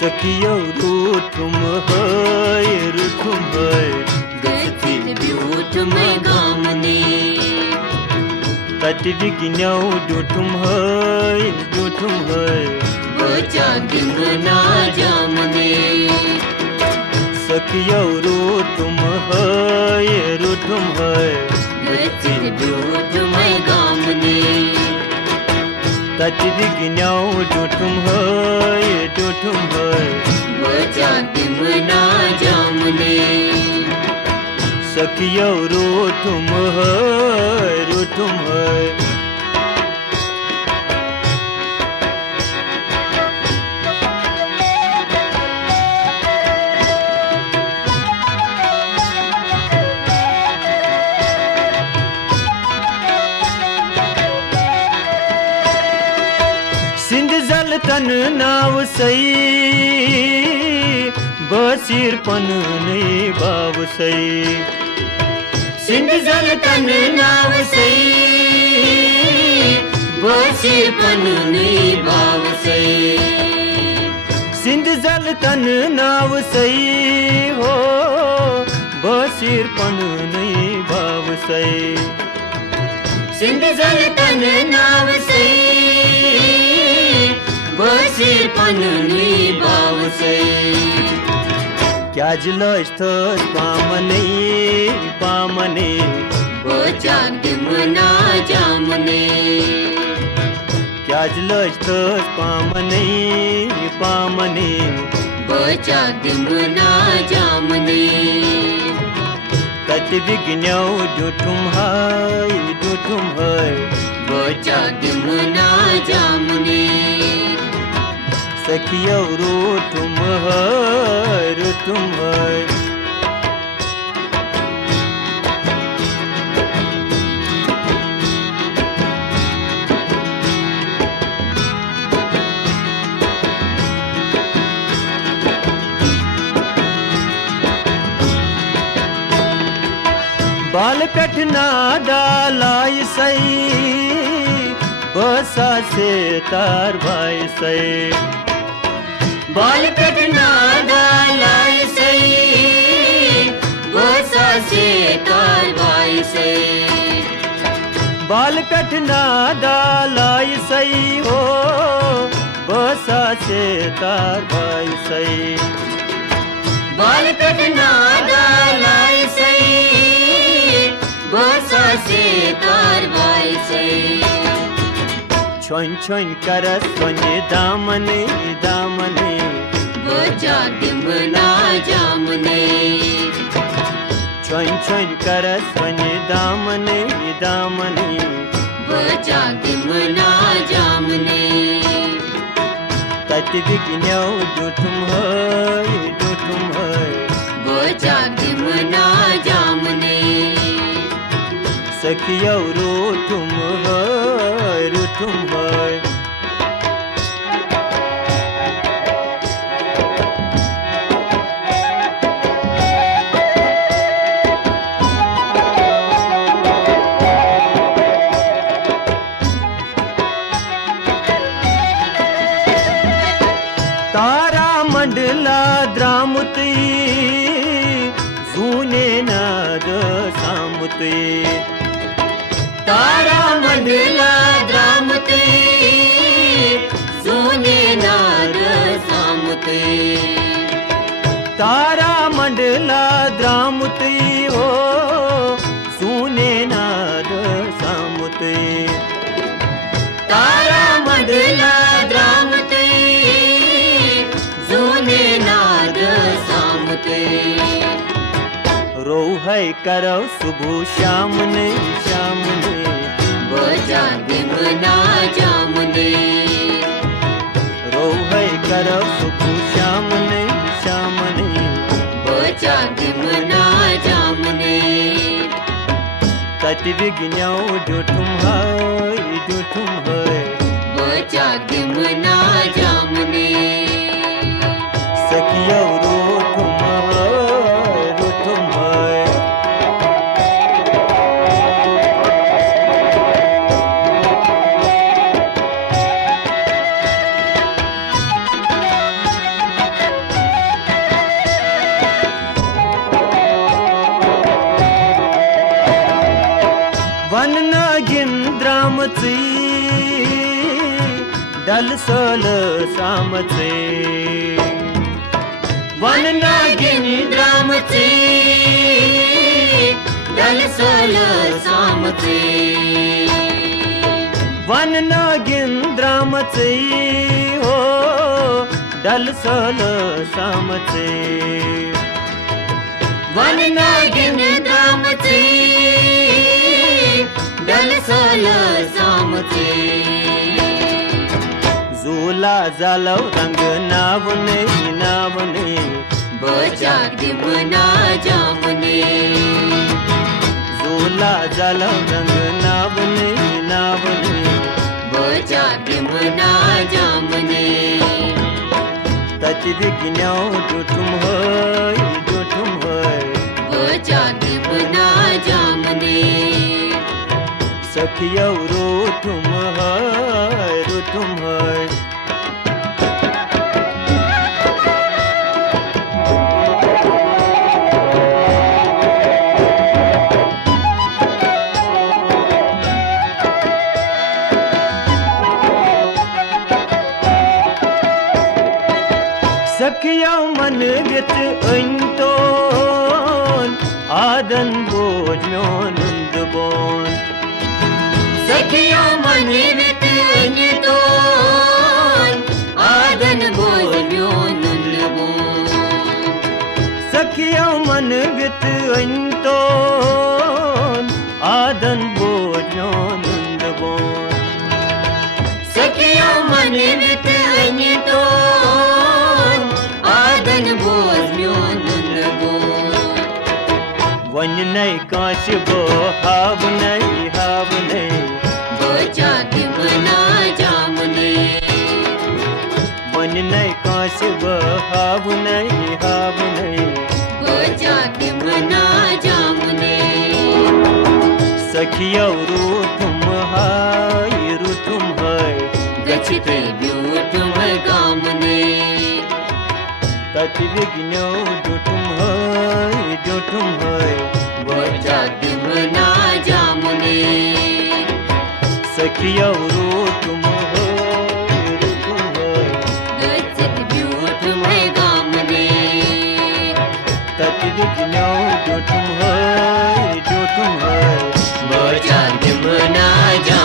सखियो रूठुम है गति ब्यूठुम गामने तट बिगिन्यौ डूठुम है बचा दिमना जामने सखियो रूठुम है गति ब्यूठुम गामने तट बिगिन्यौ डूठुम है बचा दिमना जामने सखियो रूठुम है सिंध जल तन नाव सई बसीर पन नहीं बाव सई सिंध जल तन नाव सई बसी पन नहीं भाव सई सिंध जल तन नाव सई हो बसीर पन नहीं बाव सई सिंध जल तन नाव सई बसी पन नहीं भाव सई क्या जलस्त पामने बचा दिमना जामने क्या जलस्त पामने बचा दिमना जामने तट बिगिन्यौ डूठुम है बचा दिमना जामने सखियो रूठुम है बाल कठना डालाई सई बसा से तार भाई सई बाल कटना डालाई सई बसा से तार भाई सई बाल कठना डालाई सई हो बसा से तार भाई सई बाल कटना डालाई सई बसा से तार भाई सई छोन करस सोने दामने बचा दिमना जामने छोन करस सोने दामने बचा दिमना जामने तट बिगिन्यौ डूठुम है बचा दिमना जामने सखियो रूठुम है तारा मंडला द्रामुती जूने नाद सामुती तारा मंडला द्रामते सोने नाद सामते तारा मंडला द्रामुती हो सुने नाद सामुती तारा मंडला द्रामते सोने नाद सामते रो है करो सुबह शाम ने बचा दिमना जामने रो है करो सुबह शाम ने बचा दिमना जामने तट बिगिन्यौ डूठुम है बचा दिमना जामने सखियो रूठुम है नागिन द्रामचे डलसल सामचे वन नागिन द्रामचे दलसल सामचे वन नागिन द्रामचे हो डलसल सामचे वन नागिन द्रामचे दलसल सामचे झुला जालव रंग नावने नावने बचाक दिमना जामने झुला जालव रंग नावने नावने बचाक दिमना जामने तच बिगिन्याव डुठुम है बचाक दिमना जामने सखियौ रूठुम है सखिया मन विच अनतोन आदन बोझ म्योन उंद बोन सखिया मन विच अनतोन आदन बोझ म्योन उंद बोन सखिया मन विच अनतोन आदन बोझ म्योन उंद बोन सखिया मन विच अनतोन आदन बोझ म्योन उंद बोन वन नई काश बो हाव नई बचाक दिमना जामने वन नई काश बो हाव नई बचाक दिमना जामने सखियौ रूठुम है गच्छते ब्यूठुम गामने तच विघ्नो डुठुम है बचाक दिमना जामने सखियौ रूठुम है गच्छते ब्यूठुम गामने तच विघ्नो डुठुम है बचाक दिमना जामने